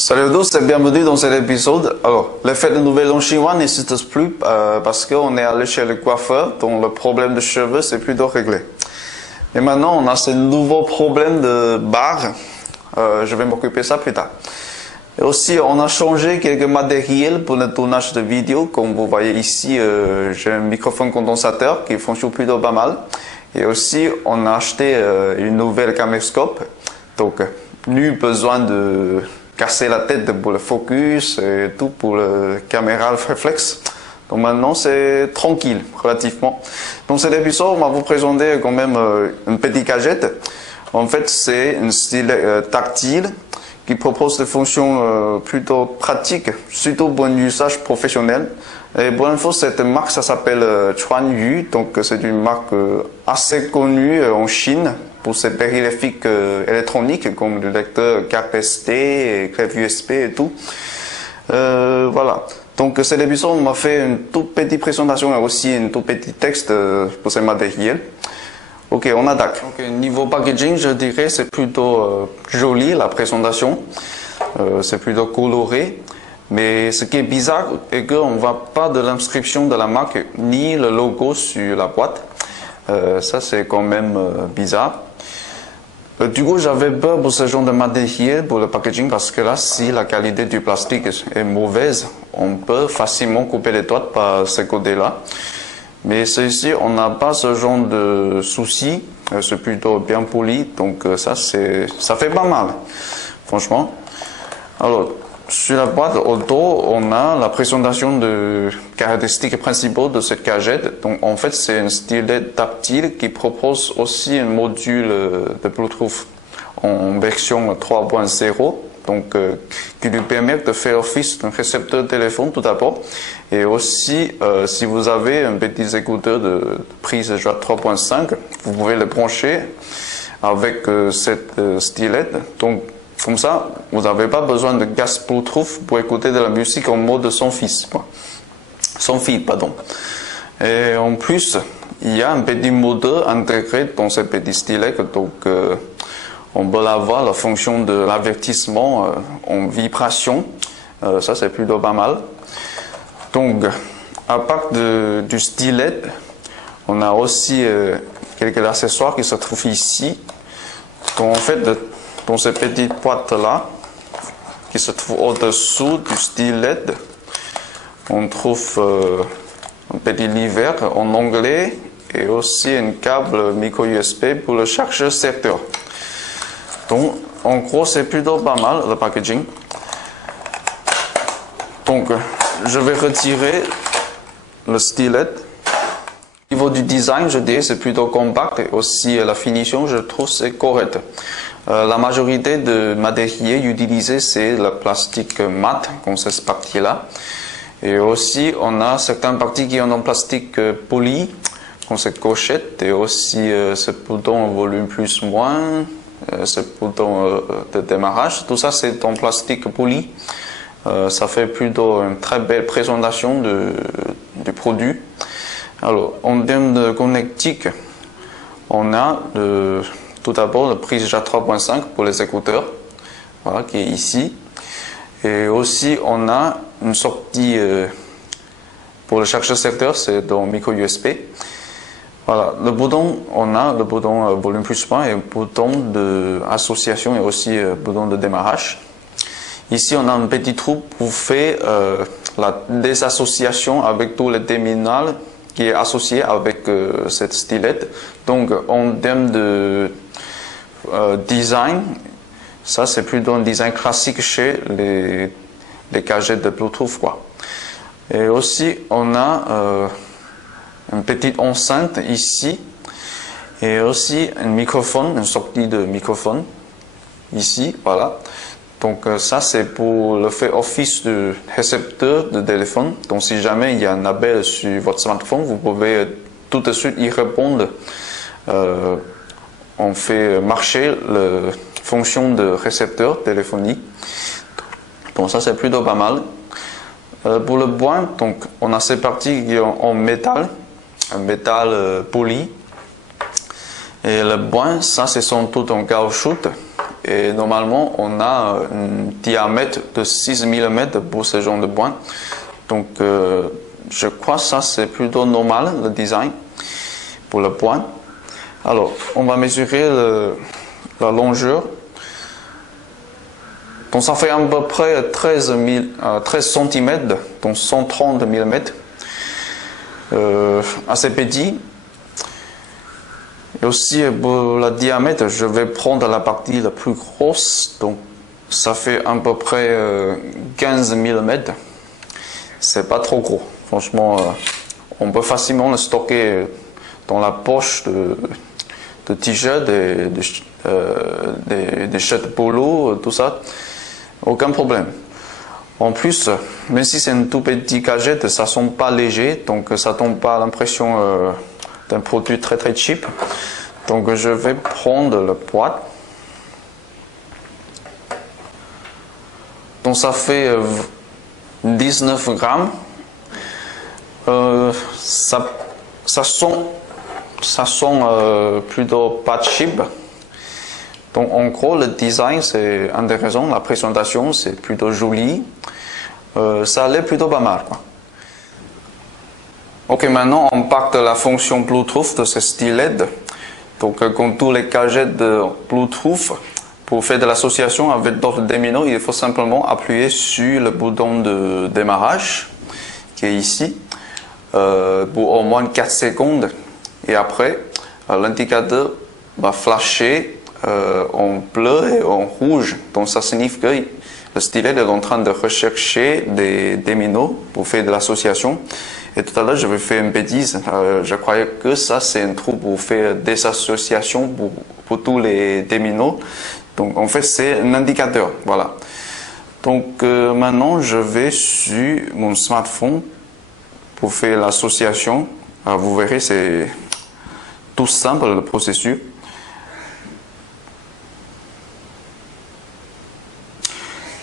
Salut à tous et bienvenue dans cet épisode. Alors, les fêtes de Nouvel An chinois n'existent plus parce qu'on est allé chez le coiffeur, dont le problème de cheveux c'est plutôt réglé. Et maintenant, on a ce nouveau problème de barre. Je vais m'occuper de ça plus tard. Et aussi, on a changé quelques matériels pour le tournage de vidéos. Comme vous voyez ici, j'ai un microphone condensateur qui fonctionne plutôt pas mal. Et aussi, on a acheté une nouvelle caméscope. Donc, nul besoin de casser la tête pour le focus et tout pour le caméra réflexe. Donc maintenant c'est tranquille relativement. Dans cet épisode on va vous présenter quand même une petite gadget. En fait c'est un stylet tactile qui propose des fonctions plutôt pratiques, surtout pour un usage professionnel. Et pour info, cette marque ça s'appelle Chuanyu, donc c'est une marque assez connue en Chine pour ses périphériques électroniques comme le lecteur carte SD, clé USB et tout. Voilà. Donc cet épisode on m'a fait une toute petite présentation et aussi un tout petit texte pour ces matériels. Ok, on attaque. Okay, niveau packaging, je dirais c'est plutôt joli la présentation. C'est plutôt coloré. Mais ce qui est bizarre est qu'on ne voit pas de l'inscription de la marque ni le logo sur la boîte. Ça c'est quand même bizarre. Du coup, j'avais peur pour ce genre de matériel, pour le packaging, parce que là, si la qualité du plastique est mauvaise, on peut facilement couper les doigts par ce côté-là. Mais ici, on n'a pas ce genre de souci, c'est plutôt bien poli, donc ça fait pas mal, franchement. Alors, sur la boîte au dos, on a la présentation de caractéristiques principales de cette gadget. Donc, en fait, c'est un stylet tactile qui propose aussi un module de Bluetooth en version 3.0, donc qui lui permet de faire office d'un récepteur de téléphone tout d'abord. Et aussi, si vous avez un petit écouteur de prise jack 3.5, vous pouvez le brancher avec cette stylet. Donc, comme ça, vous n'avez pas besoin de casque Bluetooth pour écouter de la musique en mode sans fil, pardon. Et en plus, il y a un petit moteur intégré dans ce petit stylet, donc on peut avoir la fonction de l'avertissement en vibration. Ça, c'est plutôt pas mal. Donc, à part du stylet, on a aussi quelques accessoires qui se trouvent ici. Donc, en fait, dans cette petite boîte-là, qui se trouve au-dessous du stylet, on trouve un petit livre en anglais et aussi un câble micro USB pour le chargeur secteur. Donc, en gros, c'est plutôt pas mal le packaging. Donc, je vais retirer le stylet. Au niveau du design, je dirais c'est plutôt compact et aussi la finition, je trouve c'est correct. La majorité de matériel utilisé c'est le plastique mat, comme cette partie-là. Et aussi, on a certaines parties qui ont en plastique poli, comme cette cochette, et aussi ce bouton volume plus moins, ce bouton de démarrage. Tout ça c'est en plastique poli. Ça fait plutôt une très belle présentation du produit. Alors, en termes de connectique, on a tout d'abord la prise jack 3.5 pour les écouteurs, voilà, qui est ici. Et aussi, on a une sortie pour le chargeur secteur, c'est dans micro USB. Voilà, le bouton, on a le bouton volume plus moins et le bouton d'association et aussi le bouton de démarrage. Ici, on a un petit trou pour faire la désassociation avec tout le terminal qui est associé avec cette stylet. Donc, en termes de design, ça c'est plutôt un design classique chez les gadgets de Bluetooth, quoi. Et aussi, on a une petite enceinte ici et aussi un microphone, une sortie de microphone ici, voilà. Donc ça c'est pour le faire office de récepteur de téléphone. Donc si jamais il y a un appel sur votre smartphone, vous pouvez tout de suite y répondre. On fait marcher la fonction de récepteur téléphonique. Donc ça c'est plutôt pas mal. Pour le bois, donc on a ces parties qui sont en métal, un métal poli. Et le bois, ça c'est sont tout en caoutchouc. et normalement on a un diamètre de 6 mm pour ce genre de boîte. Donc je crois que ça c'est plutôt normal le design pour la boîte. Alors on va mesurer la longueur. Donc ça fait à peu près 13 cm, donc 130 mm. Assez petit. Et aussi pour le diamètre, je vais prendre la partie la plus grosse, donc ça fait à peu près 15 mm. C'est pas trop gros. Franchement, on peut facilement le stocker dans la poche de t-shirt, des shirts polo, tout ça. Aucun problème. En plus, même si c'est un tout petit gadget, ça ne semble pas léger, donc ça ne donne pas l'impression d'un produit très très cheap. Donc je vais prendre la boîte. Donc ça fait 19 grammes. Ça sent plutôt pas cheap. Donc en gros le design c'est intéressant, la présentation c'est plutôt joli, ça allait plutôt pas mal quoi. Ok, maintenant on parle de la fonction Bluetooth de ce stylet. Donc comme tous les gadgets de Bluetooth, pour faire de l'association avec d'autres terminaux, il faut simplement appuyer sur le bouton de démarrage qui est ici pour au moins 4 secondes et après l'indicateur va flasher en bleu et en rouge. Donc ça signifie que le stylet est en train de rechercher des terminaux pour faire de l'association. Et tout à l'heure, je vais faire une bêtise. Je croyais que ça, c'est un trou pour faire des associations pour tous les terminaux. Donc en fait, c'est un indicateur. Voilà. Donc maintenant, je vais sur mon smartphone pour faire l'association. Vous verrez, c'est tout simple le processus.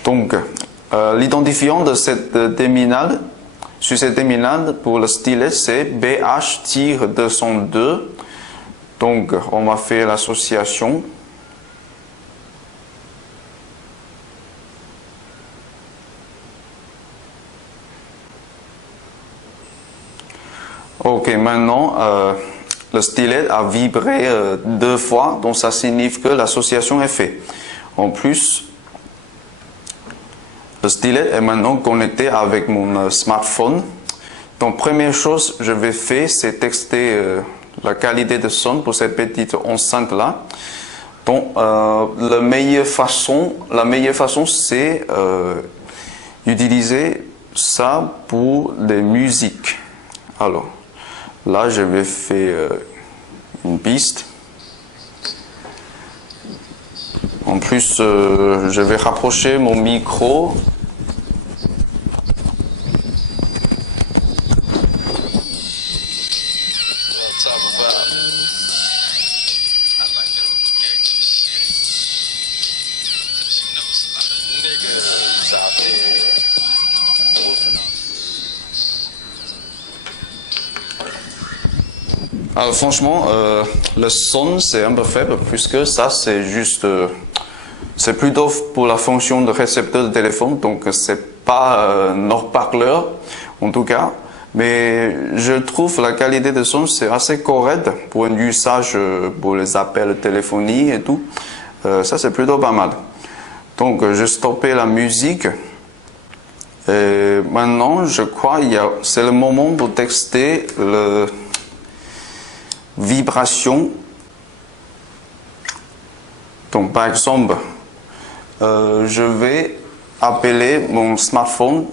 Donc, l'identifiant de cette terminale, sur cette terminale pour le stylet, c'est BH-202. Donc, on va faire l'association. Ok, maintenant, le stylet a vibré 2 fois, donc ça signifie que l'association est faite. En plus, le stylet est maintenant connecté avec mon smartphone. Donc première chose que je vais faire, c'est tester la qualité de son pour cette petite enceinte là. Donc la meilleure façon c'est utiliser ça pour les musiques. Alors là je vais faire une piste. En plus, je vais rapprocher mon micro. Alors, franchement, le son c'est un peu faible puisque ça c'est juste, c'est plutôt pour la fonction de récepteur de téléphone, donc c'est pas un haut-parleur en tout cas, mais je trouve la qualité de son c'est assez correcte pour un usage pour les appels téléphoniques et tout. Ça c'est plutôt pas mal. Donc je stoppé la musique. Et maintenant je crois c'est le moment pour tester le vibration. Donc par exemple, je vais appeler mon smartphone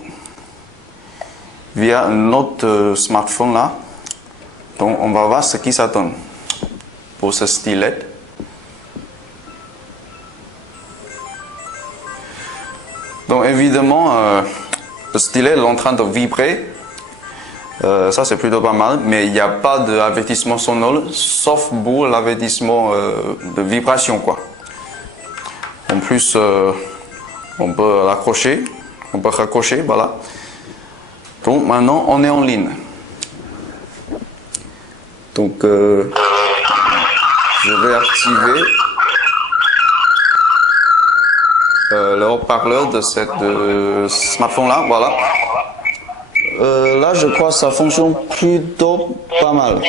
via un autre smartphone là. Donc on va voir ce qui ça donne pour ce stylet. Donc évidemment, le stylet est en train de vibrer. Ça c'est plutôt pas mal, mais il n'y a pas d'avertissement sonore sauf pour l'avertissement de vibration quoi. En plus on peut l'accrocher, on peut raccrocher, voilà. Donc maintenant on est en ligne. Donc je vais activer. le haut-parleur de cette smartphone-là, voilà. Là, je crois que ça fonctionne plutôt pas mal.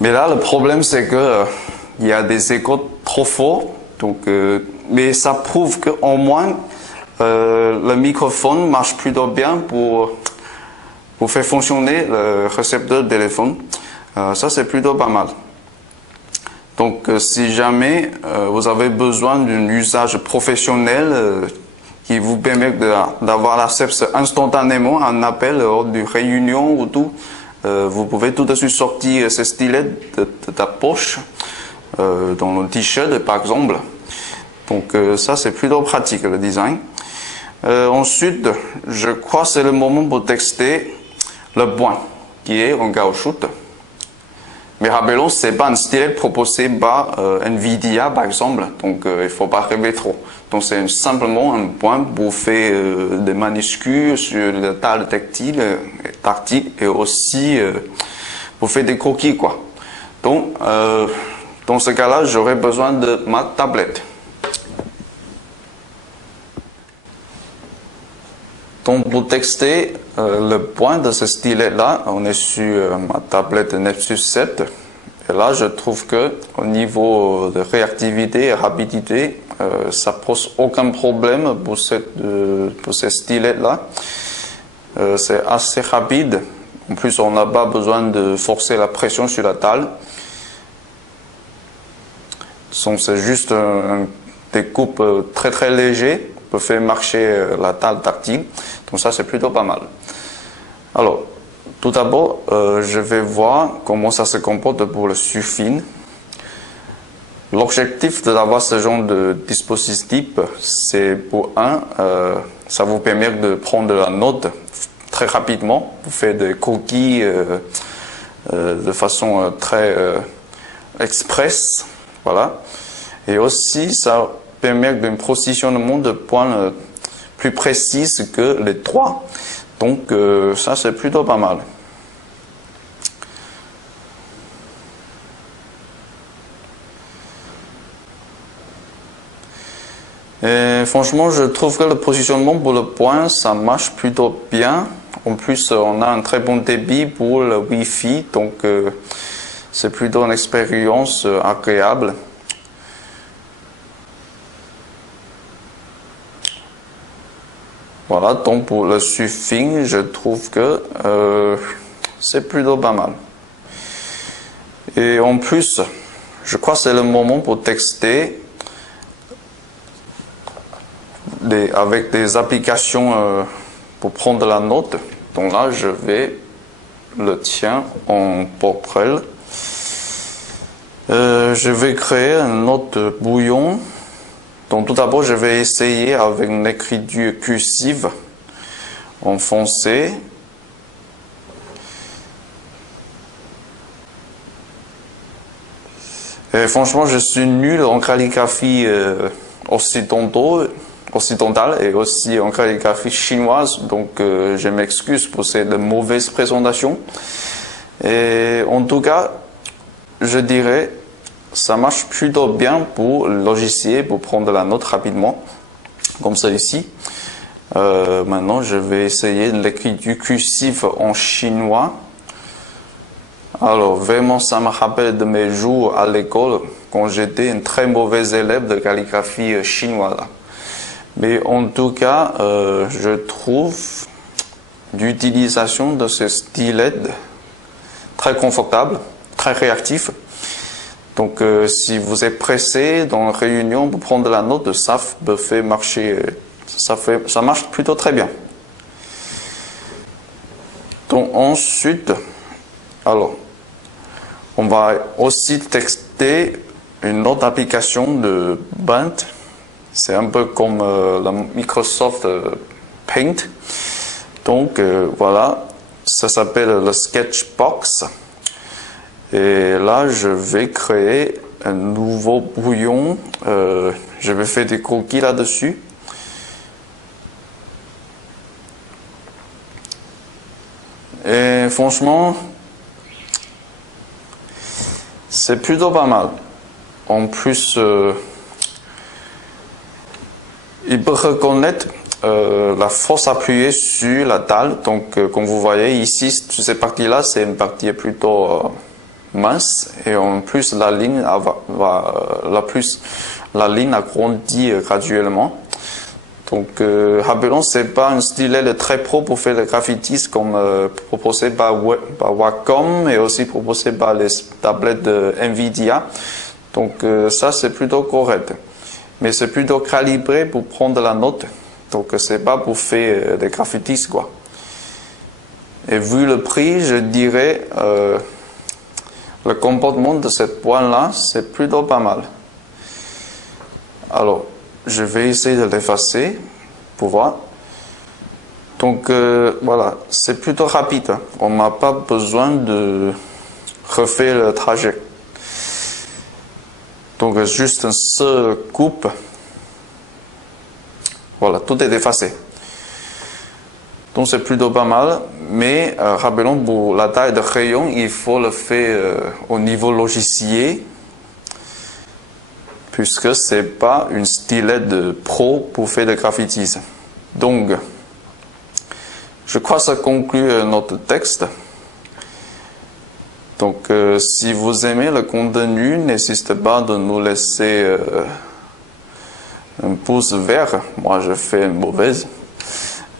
Mais là, le problème, c'est que il y a des échos trop forts. Donc, mais ça prouve qu'au moins, le microphone marche plutôt bien pour faire fonctionner le récepteur de téléphone. Ça, c'est plutôt pas mal. Donc, si jamais vous avez besoin d'un usage professionnel qui vous permet d'avoir l'accès instantanément à un appel hors d'une réunion ou tout, vous pouvez tout de suite sortir ce stylet de ta poche dans le t-shirt par exemple. Donc ça c'est plutôt pratique le design. Ensuite, je crois que c'est le moment pour tester le point qui est en caoutchouc. Mais rappelons, ce n'est pas un stylet proposé par Nvidia par exemple, donc il ne faut pas rêver trop. Donc c'est simplement un point pour faire des minuscules sur la table tactile et aussi pour faire des croquis quoi. Donc dans ce cas-là, j'aurais besoin de ma tablette. Donc pour tester le point de ce stylet-là, on est sur ma tablette Nexus 7. Et là, je trouve que au niveau de réactivité et rapidité, ça pose aucun problème pour ce stylet-là. C'est assez rapide. En plus, on n'a pas besoin de forcer la pression sur la table. C'est juste un découpe très très léger pour faire marcher la table tactile. Donc ça, c'est plutôt pas mal. Alors, tout d'abord, je vais voir comment ça se comporte pour le Surfin. L'objectif d'avoir ce genre de dispositif, c'est pour ça vous permet de prendre la note très rapidement, vous faites des croquis de façon très express, voilà. Et aussi, ça permet un positionnement de points plus précis que les trois. Donc, ça, c'est plutôt pas mal. Et franchement, je trouve que le positionnement pour le point, ça marche plutôt bien. En plus, on a un très bon débit pour le Wi-Fi, donc c'est plutôt une expérience agréable. Voilà, donc pour le Surfin, je trouve que c'est plutôt pas mal. Et en plus, je crois que c'est le moment pour tester avec des applications pour prendre la note. Donc là, je vais le tenir en portrait. Je vais créer une note bouillon. Donc tout d'abord, je vais essayer avec une écriture cursive en foncé. Et franchement, je suis nul en calligraphie occidentale et aussi en calligraphie chinoise, donc je m'excuse pour cette mauvaise présentation. Et en tout cas, je dirais, ça marche plutôt bien pour le logiciel, pour prendre la note rapidement, comme ça ici. Maintenant, je vais essayer l'écriture cursive en chinois. Alors, vraiment, ça me rappelle de mes jours à l'école, quand j'étais un très mauvais élève de calligraphie chinoise. Mais en tout cas, je trouve l'utilisation de ce stylet très confortable, très réactif. Donc, si vous êtes pressé dans une réunion pour prendre la note, ça peut faire marcher, ça marche plutôt très bien. Donc, ensuite, alors, on va aussi tester une autre application de Paint. C'est un peu comme la Microsoft Paint. Donc, voilà, ça s'appelle le Sketchbox. Et là, je vais créer un nouveau brouillon. Je vais faire des croquis là-dessus. Et franchement, c'est plutôt pas mal. En plus, il peut reconnaître la force appuyée sur la dalle. Donc, comme vous voyez ici, cette partie-là, c'est une partie plutôt mince. Et en plus, la ligne la ligne agrandit graduellement. Donc, rappelons, c'est pas un stylet de très pro pour faire le graffitis comme proposé par Wacom et aussi proposé par les tablettes de Nvidia. Donc, ça, c'est plutôt correct. Mais c'est plutôt calibré pour prendre la note. Donc, c'est pas pour faire des graffitis, quoi. Et vu le prix, je dirais, le comportement de cette pointe-là, c'est plutôt pas mal. Alors, je vais essayer de l'effacer pour voir. Donc, voilà, c'est plutôt rapide. Hein. On n'a pas besoin de refaire le trajet. Donc, juste une seule coupe. Voilà, tout est effacé. Donc, c'est plutôt pas mal. Mais, rappelons, pour la taille de crayon, il faut le faire au niveau logiciel. Puisque ce n'est pas une stylet de pro pour faire des graffitis. Donc, je crois que ça conclut notre texte. Donc, si vous aimez le contenu, n'hésitez pas de nous laisser un pouce vert. Moi, je fais une mauvaise.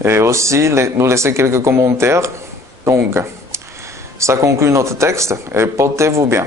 Et aussi, nous laisser quelques commentaires. Donc, ça conclut notre texte et portez-vous bien.